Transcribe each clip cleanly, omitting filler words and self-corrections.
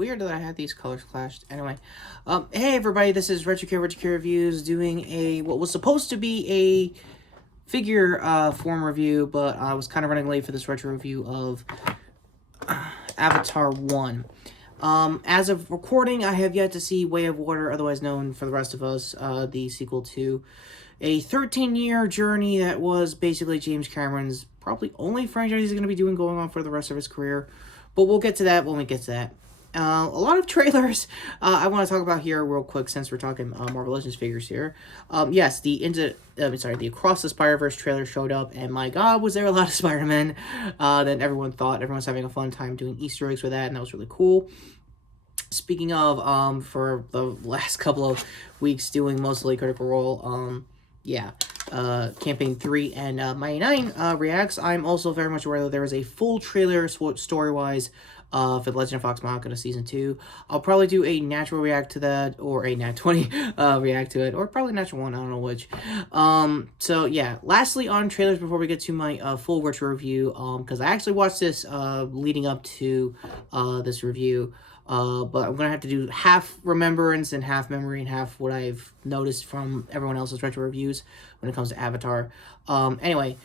weird that I had these colors clashed. Anyway, hey everybody, this is Retrokid Reviews doing a what was supposed to be a figure form review, but I was kind of running late for this retro review of Avatar 1. As of recording, I have yet to see Way of Water, otherwise known for the rest of us, the sequel to a 13-year journey that was basically James Cameron's probably only franchise he's going to be doing going on for the rest of his career. But we'll get to that when we get to that. A lot of trailers I want to talk about here real quick since we're talking Marvel Legends figures here. Yes, the Across the Spider-Verse trailer showed up, and my God, was there a lot of Spider-Man than everyone thought. Everyone's having a fun time doing Easter eggs with that, and that was really cool. Speaking of, for the last couple of weeks doing mostly Critical Role, Campaign 3 and Mighty 9 reacts, I'm also very much aware that there is a full trailer story-wise for The Legend of Fox Machina Season 2. I'll probably do a natural react to that, or a nat 20 react to it, or probably natural one, I don't know which. So yeah, lastly on trailers before we get to my full retro review, because I actually watched this leading up to this review, but I'm going to have to do half remembrance and half memory and half what I've noticed from everyone else's retro reviews when it comes to Avatar. Anyway,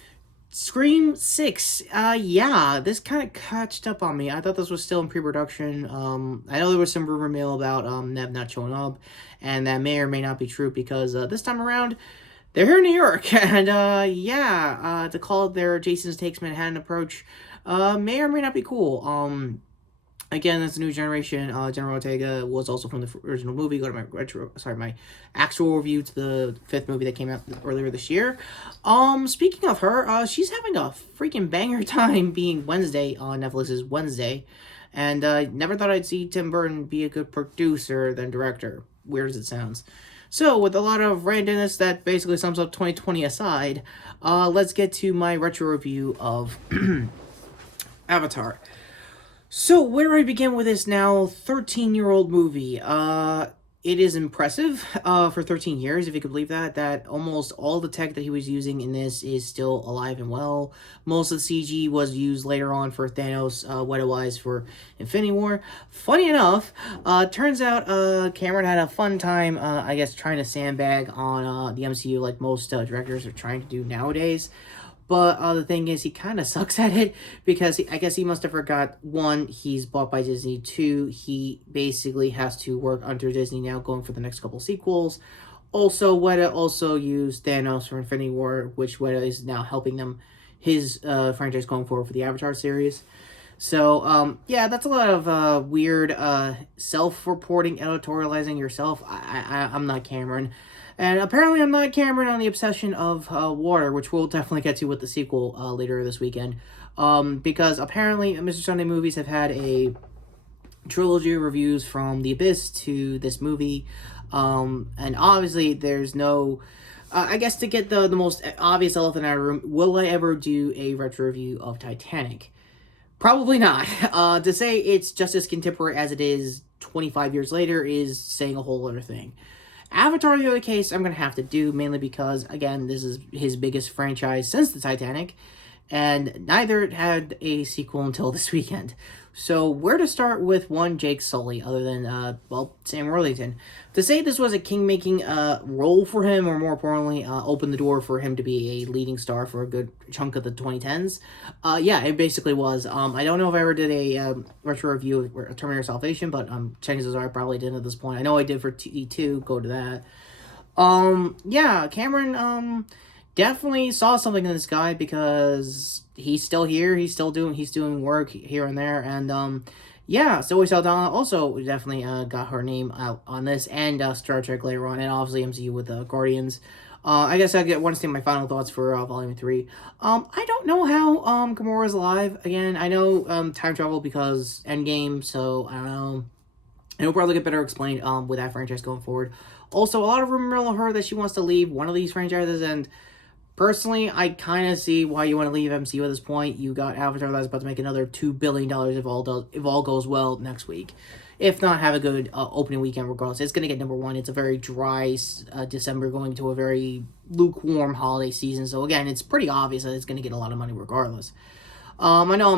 Scream 6, this kind of catched up on me. I thought this was still in pre-production. I know there was some rumor mill about Neb not showing up, and that may or may not be true because this time around, they're here in New York, and to call it their Jason Takes Manhattan approach may or may not be cool. Again, that's a new generation. General Ortega was also from the original movie. Go to my actual review to the 5th movie that came out earlier this year. Speaking of her, she's having a freaking banger time being Wednesday on Netflix's Wednesday. And never thought I'd see Tim Burton be a good producer than director. Weird as it sounds. So, with a lot of randomness that basically sums up 2020 aside, let's get to my retro review of Avatar. So, where do I begin with this now 13-year-old movie? It is impressive for 13 years, if you could believe that almost all the tech that he was using in this is still alive and well. Most of the CG was used later on for Thanos, weather-wise for Infinity War. Funny enough, turns out Cameron had a fun time, trying to sandbag on the MCU like most directors are trying to do nowadays. But the thing is, he kind of sucks at it because I guess he must have forgot, 1, he's bought by Disney, 2, he basically has to work under Disney now going for the next couple sequels. Also, Weta also used Thanos for Infinity War, which Weta is now helping them, his franchise going forward for the Avatar series. So, that's a lot of weird self-reporting, editorializing yourself. I'm not Cameron. And apparently I'm not Cameron on the obsession of water, which we'll definitely get to with the sequel later this weekend. Because apparently Mr. Sunday Movies have had a trilogy of reviews from The Abyss to this movie. And obviously there's no... to get the most obvious elephant out of the room, will I ever do a retro review of Titanic? Probably not. To say it's just as contemporary as it is 25 years later is saying a whole other thing. Avatar, the other case, I'm going to have to do, mainly because, again, this is his biggest franchise since the Titanic, and neither had a sequel until this weekend. So, where to start with one Jake Sully, other than, Sam Worthington? To say this was a king-making role for him, or more importantly, opened the door for him to be a leading star for a good chunk of the 2010s, it basically was. I don't know if I ever did a retro review of Terminator Salvation, but chances are I probably did at this point. I know I did for T2, go to that. Cameron, definitely saw something in this guy because he's still here. He's doing work here and there. And, Zoe Saldana also definitely got her name out on this and Star Trek later on. And obviously MCU with Guardians. I guess I want to say my final thoughts for Volume 3. I don't know how Gamora's alive. Again, I know time travel because Endgame, so I don't know. It'll probably get better explained with that franchise going forward. Also, a lot of rumor mill of her that she wants to leave one of these franchises, and personally, I kind of see why you want to leave MCU at this point. You got Avatar that's about to make another $2 billion if all goes well next week. If not, have a good opening weekend regardless. It's going to get number 1. It's a very dry December going to a very lukewarm holiday season. So again, it's pretty obvious that it's going to get a lot of money regardless. I know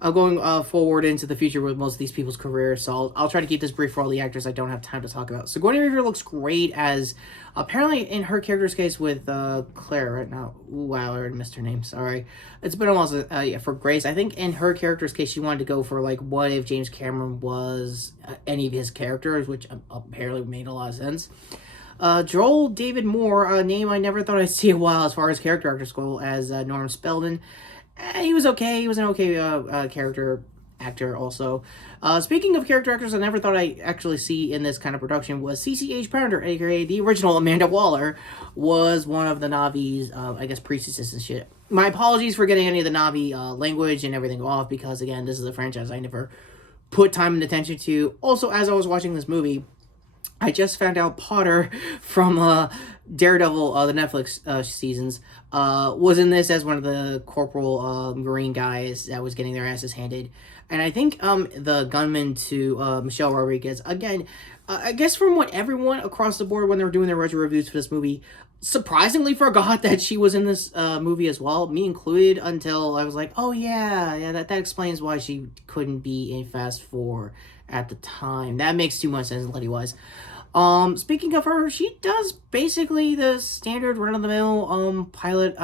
I'm going forward into the future with most of these people's careers, so I'll try to keep this brief for all the actors I don't have time to talk about. So Sigourney Weaver looks great as, apparently in her character's case with Claire right now. Ooh, wow, I already missed her name. Sorry, it's been almost yeah, for Grace. I think in her character's case, she wanted to go for like, what if James Cameron was any of his characters, which apparently made a lot of sense. Joel David Moore, a name I never thought I'd see a while as far as character actors go, as Norm Spelden. He was okay. He was an okay character actor also. Speaking of character actors I never thought I'd actually see in this kind of production was CCH Pounder, aka the original Amanda Waller, was one of the Na'vi's, I guess, priestesses and shit. My apologies for getting any of the Na'vi language and everything off, because, again, this is a franchise I never put time and attention to. Also, as I was watching this movie, I just found out Potter from Daredevil, the Netflix seasons, was in this as one of the corporal Marine guys that was getting their asses handed. And I think the gunman to Michelle Rodriguez, again, I guess from what everyone across the board when they were doing their retro reviews for this movie, surprisingly forgot that she was in this movie as well, me included, until I was like, oh yeah, that explains why she couldn't be in Fast 4 at the time. That makes too much sense, Letty-wise. Speaking of her, she does basically the standard run-of-the-mill pilot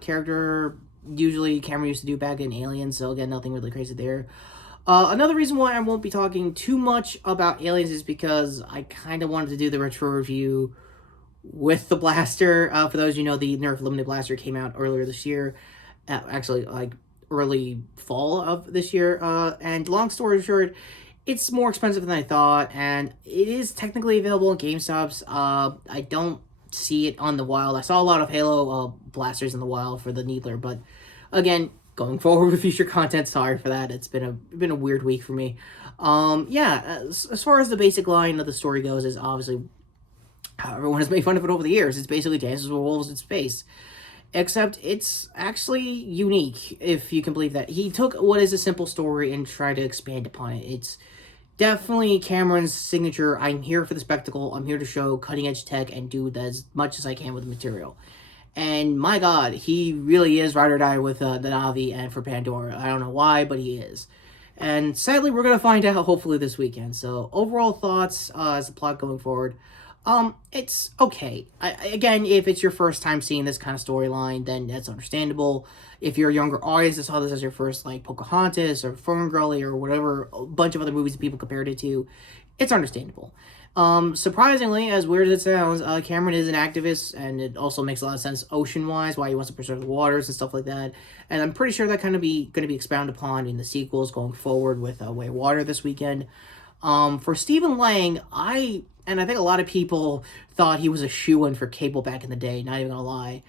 character usually Cameron used to do back in Aliens, so again, nothing really crazy there. Another reason why I won't be talking too much about Aliens is because I kind of wanted to do the retro review with the blaster. For those of you know, the Nerf Limited Blaster came out earlier this year. Actually, like, early fall of this year. And long story short, it's more expensive than I thought, and it is technically available in GameStops. I don't see it on the wild. I saw a lot of Halo blasters in the wild for the Needler, but again, going forward with future content, sorry for that. It's been a weird week for me. Yeah, as far as the basic line of the story goes, is obviously how everyone has made fun of it over the years. It's basically Dances with Wolves in space. Except it's actually unique, if you can believe that. He took what is a simple story and tried to expand upon it. It's definitely Cameron's signature. I'm here for the spectacle. I'm here to show cutting-edge tech and do as much as I can with the material. And my god, he really is ride or die with the Na'vi and for Pandora. I don't know why, but he is. And sadly, we're going to find out hopefully this weekend. So overall thoughts as the plot going forward. It's okay. Again, if it's your first time seeing this kind of storyline, then that's understandable. If you're a younger audience that saw this as your first, like, Pocahontas or Ferngully or whatever, a bunch of other movies that people compared it to, it's understandable. Surprisingly, as weird as it sounds, Cameron is an activist, and it also makes a lot of sense ocean-wise, why he wants to preserve the waters and stuff like that. And I'm pretty sure that kind of going to be expounded upon in the sequels going forward with Way of Water this weekend. For Stephen Lang, I think a lot of people thought he was a shoo-in for Cable back in the day, not even gonna lie.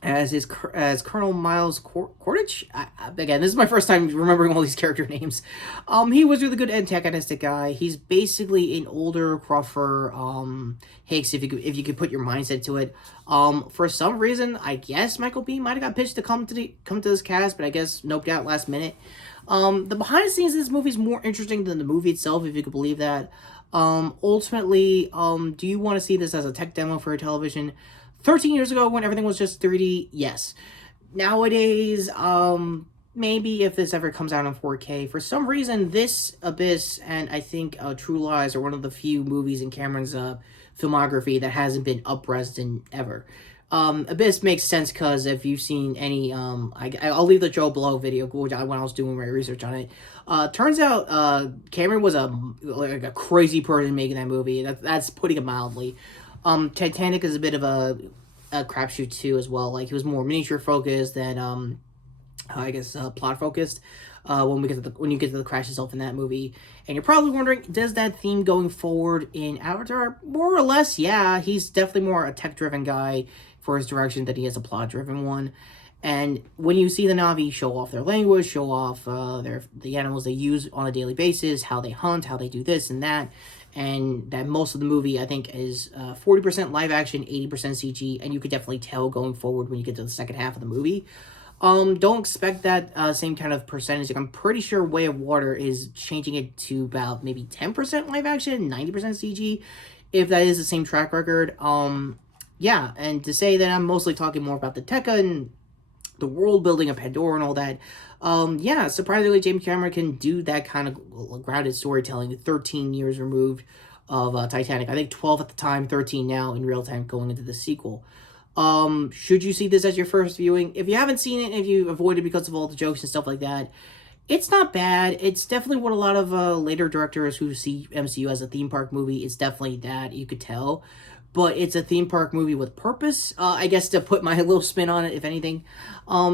As Colonel Miles Quaritch. Again, this is my first time remembering all these character names. He was really good antagonistic guy. He's basically an older, gruffer Hicks, if you could put your mindset to it. For some reason, I guess Michael B might have got pitched to come to this cast, but I guess noped out last minute. The behind the scenes of this movie is more interesting than the movie itself, if you could believe that. Ultimately, do you want to see this as a tech demo for a television? 13 years ago, when everything was just 3D, yes. Nowadays, maybe if this ever comes out in 4K, for some reason, this, Abyss, and I think True Lies are one of the few movies in Cameron's filmography that hasn't been up-res in ever. Abyss makes sense because if you've seen any, I'll leave the Joe Blow video when I was doing my research on it. Turns out Cameron was a crazy person making that movie. That's putting it mildly. Titanic is a bit of a crapshoot too as well. Like, he was more miniature focused than I guess plot focused. When you get to the crash itself in that movie, and you're probably wondering, does that theme going forward in Avatar? More or less, yeah. He's definitely more a tech driven guy for his direction than he is a plot driven one. And when you see the Na'vi show off their language, show off the animals they use on a daily basis, how they hunt, how they do this and that, and that most of the movie, I think, is 40% live action, 80% CG, and you could definitely tell going forward when you get to the second half of the movie. Don't expect that same kind of percentage. Like, I'm pretty sure Way of Water is changing it to about maybe 10% live action, 90% CG, if that is the same track record. Yeah, and to say that I'm mostly talking more about the Tekka and the world building of Pandora and all that. Yeah, surprisingly, James Cameron can do that kind of grounded storytelling 13 years removed of Titanic. I think 12 at the time, 13 now in real time going into the sequel. Should you see this as your first viewing? If you haven't seen it, if you avoid it because of all the jokes and stuff like that, it's not bad. It's definitely what a lot of later directors who see MCU as a theme park movie, it's definitely that, you could tell. But it's a theme park movie with purpose, I guess, to put my little spin on it, if anything.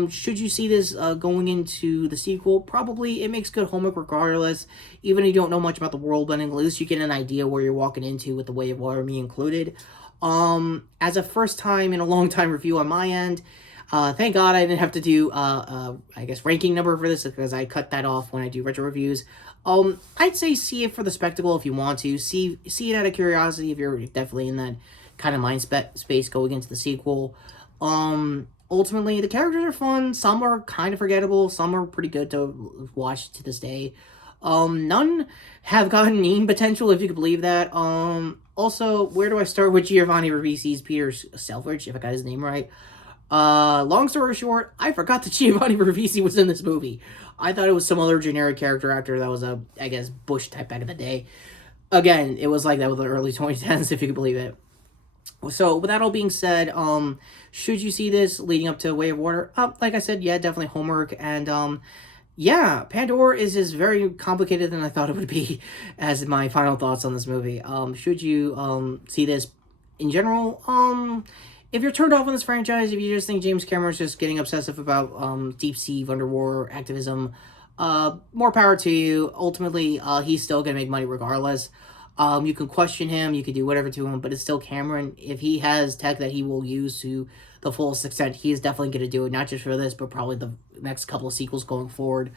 Should you see this going into the sequel? Probably. It makes good homework regardless. Even if you don't know much about the world building, at least you get an idea where you're walking into with the Way of Water, me included. As a first time in a long time review on my end, thank God I didn't have to do, I guess, ranking number for this, because I cut that off when I do retro reviews. I'd say see it for the spectacle if you want to. See it out of curiosity if you're definitely in that kind of mind space going into the sequel. Ultimately, the characters are fun. Some are kind of forgettable. Some are pretty good to watch to this day. None have gotten meme potential, if you could believe that. Also, where do I start with Giovanni Ribisi's Peter Selfridge, if I got his name right? Long story short, I forgot that Giovanni Ribisi was in this movie. I thought it was some other generic character actor that was a, I guess, Bush type back in the day. Again, it was like that with the early 2010s, if you could believe it. So, with that all being said, should you see this leading up to Way of Water? Like I said, yeah, definitely homework, and, yeah, Pandora is just very complicated than I thought it would be, as my final thoughts on this movie. Should you, see this in general? If you're turned off on this franchise, if you just think James Cameron's just getting obsessive about deep-sea underwater activism, more power to you. Ultimately, he's still going to make money regardless. You can question him, you can do whatever to him, but it's still Cameron. If he has tech that he will use to the fullest extent, he is definitely going to do it, not just for this, but probably the next couple of sequels going forward.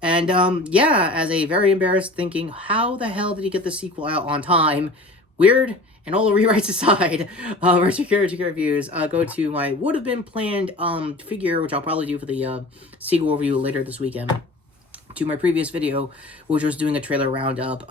And, yeah, as a very embarrassed thinking, how the hell did he get the sequel out on time? Weird. And all the rewrites aside, Retrokid reviews, go to my would-have-been planned figure, which I'll probably do for the sequel review later this weekend, to my previous video, which was doing a trailer roundup,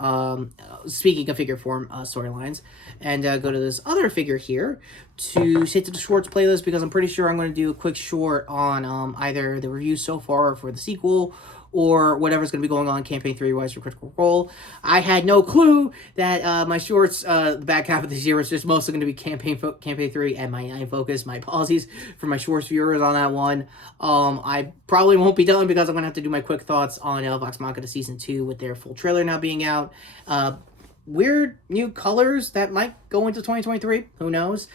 speaking of figure form storylines, and go to this other figure here to hit to the shorts playlist, because I'm pretty sure I'm going to do a quick short on either the review so far for the sequel, or whatever's going to be going on Campaign 3-wise for Critical Role. I had no clue that my shorts, the back half of this year, was just mostly going to be Campaign 3 and my 9 focus. My apologies for my shorts viewers on that one. I probably won't be done because I'm going to have to do my quick thoughts on Vox Machina Season 2 with their full trailer now being out. Weird new colors that might go into 2023. Who knows?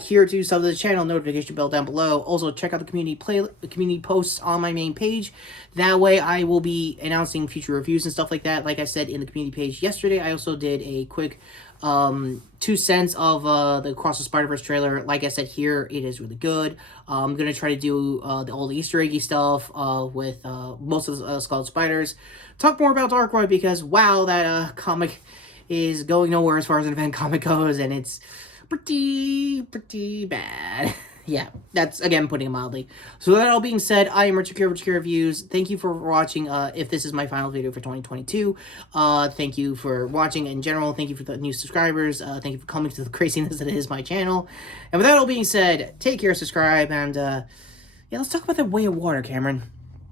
Here to sub to the channel, notification bell down below. Also, check out the community posts on my main page. That way, I will be announcing future reviews and stuff like that. Like I said in the community page yesterday, I also did a quick 2 cents of the Across the Spider-Verse trailer. Like I said here, it is really good. I'm going to try to do all the Easter eggy stuff with most of the Scarlet Spiders. Talk more about Darkroid because, wow, that comic is going nowhere as far as an event comic goes, and it's pretty bad. Yeah, that's, again, putting it mildly. So that all being said, I am Retrokid Reviews. Thank you for watching. If this is my final video for 2022, thank you for watching in general. Thank you for the new subscribers. Thank you for coming to the craziness that is my channel. And with that all being said, take care, subscribe, and yeah, let's talk about the Way of Water, Cameron.